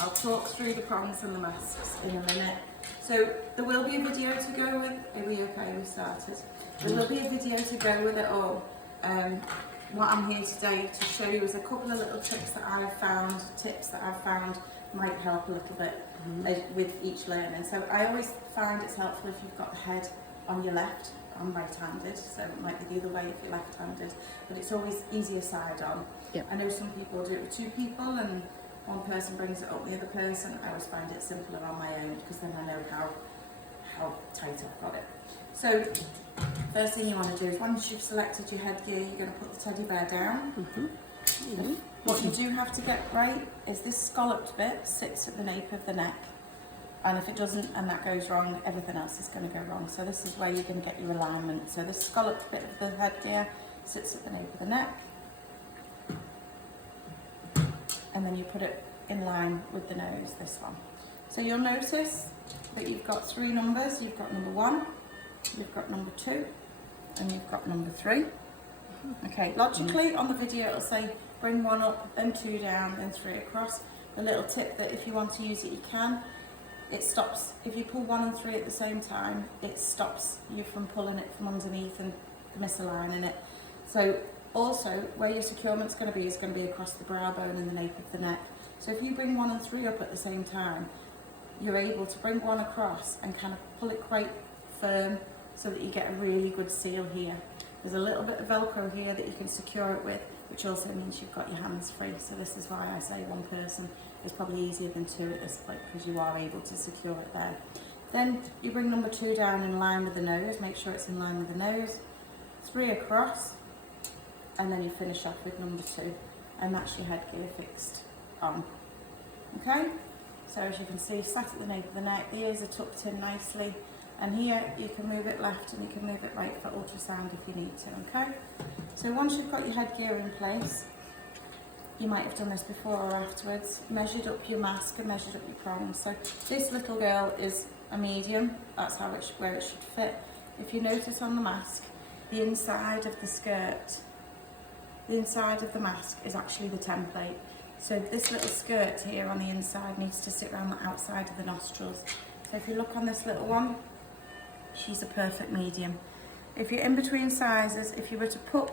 I'll talk through the prongs and the masks in a minute. So there will be a video to go with. Are we okay? We started. There will be a video to go with it all. What I'm here today to show you is a couple of little tricks that I've found, tips that I've found might help a little bit with each learning. So I always find it's helpful if you've got the head on your left. I'm right-handed, so it might be the other way if you're left-handed, but it's always easier side on. Yep. I know some people do it with two people and one person brings it up the other person. I always find it simpler on my own because then I know how tight I've got it. So first thing you want to do is once you've selected your headgear, you're going to put the teddy bear down. What you do have to get right is this scalloped bit sits at the nape of the neck. And if it doesn't and that goes wrong, everything else is going to go wrong. So this is where you're going to get your alignment. So this scalloped bit of the headgear sits at the nape of the neck. And then you put it in line with the nose, this one. So you'll notice that you've got three numbers. You've got number 1, you've got number 2, and you've got number 3. Okay, logically on the video it'll say bring 1 up, then 2 down, then 3 across. The little tip that if you want to use it you can. It stops, if you pull 1 and 3 at the same time, it stops you from pulling it from underneath and misaligning it. So also, where your securement's going to be is going to be across the brow bone and the nape of the neck. So if you bring 1 and 3 up at the same time, you're able to bring 1 across and kind of pull it quite firm so that you get a really good seal here. There's a little bit of Velcro here that you can secure it with, which also means you've got your hands free. So this is why I say 1 person is probably easier than 2 at this point because you are able to secure it there. Then you bring number 2 down in line with the nose, make sure it's in line with the nose, 3 across, and then you finish off with number 2, and that's your headgear fixed on. Okay, so as you can see, sat at the nape of the neck, the ears are tucked in nicely, and here you can move it left and you can move it right for ultrasound if you need to. Okay, so once you've got your headgear in place, you might have done this before or afterwards, measured up your mask and measured up your prongs. So this little girl is a medium, that's how where it should fit. If you notice on the mask, the inside of the skirt, the inside of the mask is actually the template. So this little skirt here on the inside needs to sit around the outside of the nostrils. So if you look on this little one, she's a perfect medium. If you're in between sizes, if you were to put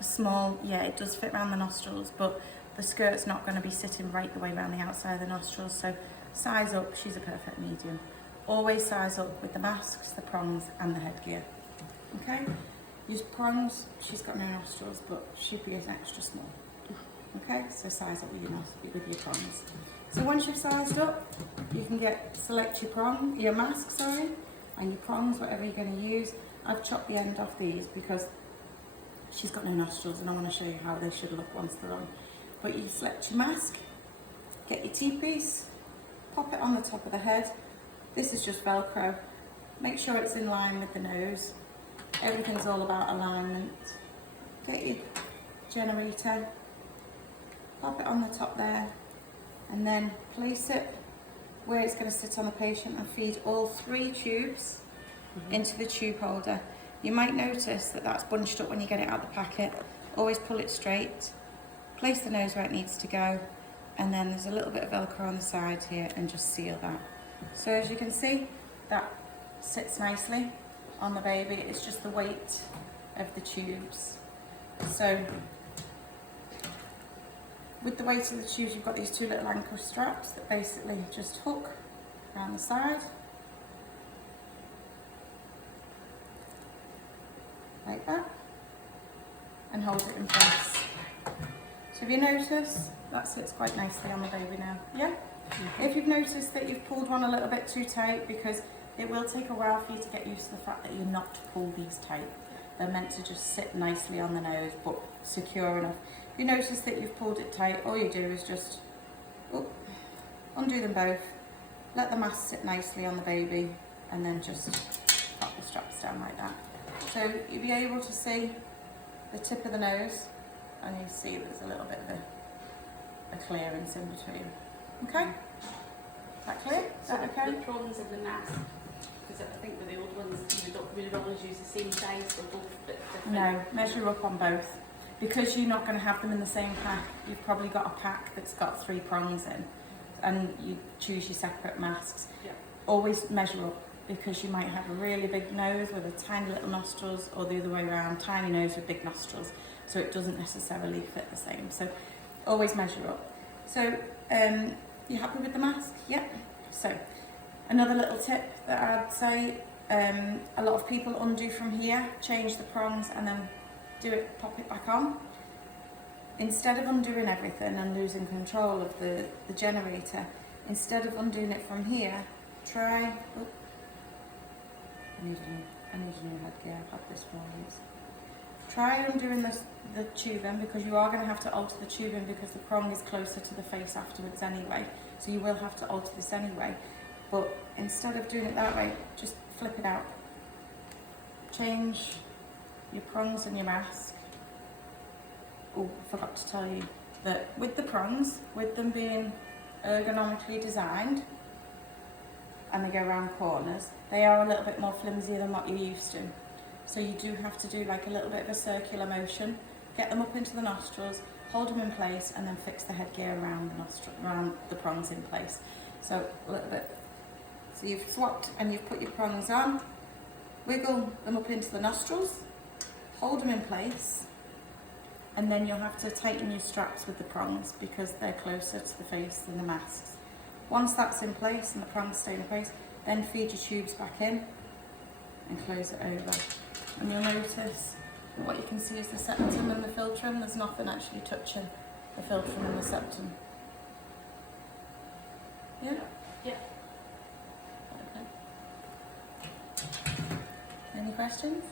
a small, yeah, it does fit around the nostrils, but the skirt's not going to be sitting right the way around the outside of the nostrils. So size up, she's a perfect medium. Always size up with the masks, the prongs and the headgear. Okay? Use prongs, she's got no nostrils, but she'd be an extra small. Okay, so size up with your prongs. So once you've sized up, you can select your mask, and your prongs, whatever you're going to use. I've chopped the end off these because she's got no nostrils and I want to show you how they should look once they're on. But you select your mask, get your T-piece, pop it on the top of the head. This is just Velcro. Make sure it's in line with the nose. Everything's all about alignment. Get your generator, pop it on the top there, and then place it where it's going to sit on the patient and feed all 3 tubes into the tube holder. You might notice that that's bunched up when you get it out of the packet. Always pull it straight, place the nose where it needs to go, and then there's a little bit of Velcro on the side here and just seal that. So as you can see, that sits nicely on the baby. It's just the weight of the tubes. So with the weight of the tubes, you've got these 2 little ankle straps that basically just hook around the side, like that, and hold it in place. So if you notice, that sits quite nicely on the baby now, yeah? If you've noticed that you've pulled one a little bit too tight, because it will take a while for you to get used to the fact that you're not to pull these tight. They're meant to just sit nicely on the nose, but secure enough. If you notice that you've pulled it tight, all you do is just undo them both, let the mask sit nicely on the baby, and then just pop the straps down like that. So you'll be able to see the tip of the nose, and you see there's a little bit of a clearance in between. Okay? Is that clear? Is that okay? The prongs of the mask, because I think with the old ones, we would always use the same size for both, but different. No, measure up on both. Because you're not going to have them in the same pack, you've probably got a pack that's got 3 prongs in. and you choose your separate masks. Yeah. Always measure up, because you might have a really big nose with a tiny little nostrils, or the other way around, tiny nose with big nostrils. So it doesn't necessarily fit the same. So always measure up. So you happy with the mask? Yep. So another little tip that I'd say, a lot of people undo from here, change the prongs and then pop it back on. Instead of undoing everything and losing control of the generator, instead of undoing it from here, try, oh, I need a new headgear, I've had this for years. Try undoing the tubing, because you are going to have to alter the tubing because the prong is closer to the face afterwards anyway. So you will have to alter this anyway. But instead of doing it that way, just flip it out. Change your prongs and your mask. Oh, I forgot to tell you that with the prongs, with them being ergonomically designed and they go around corners, they are a little bit more flimsier than what you're used to. So you do have to do like a little bit of a circular motion, get them up into the nostrils, hold them in place, and then fix the headgear around the prongs in place. So a little bit. So you've swapped and you've put your prongs on, wiggle them up into the nostrils, hold them in place, and then you'll have to tighten your straps with the prongs because they're closer to the face than the masks. Once that's in place and the prongs stay in place, then feed your tubes back in and close it over. And you'll notice that what you can see is the septum and the philtrum. There's nothing actually touching the philtrum and the septum. Yeah? Yeah. Okay. Any questions?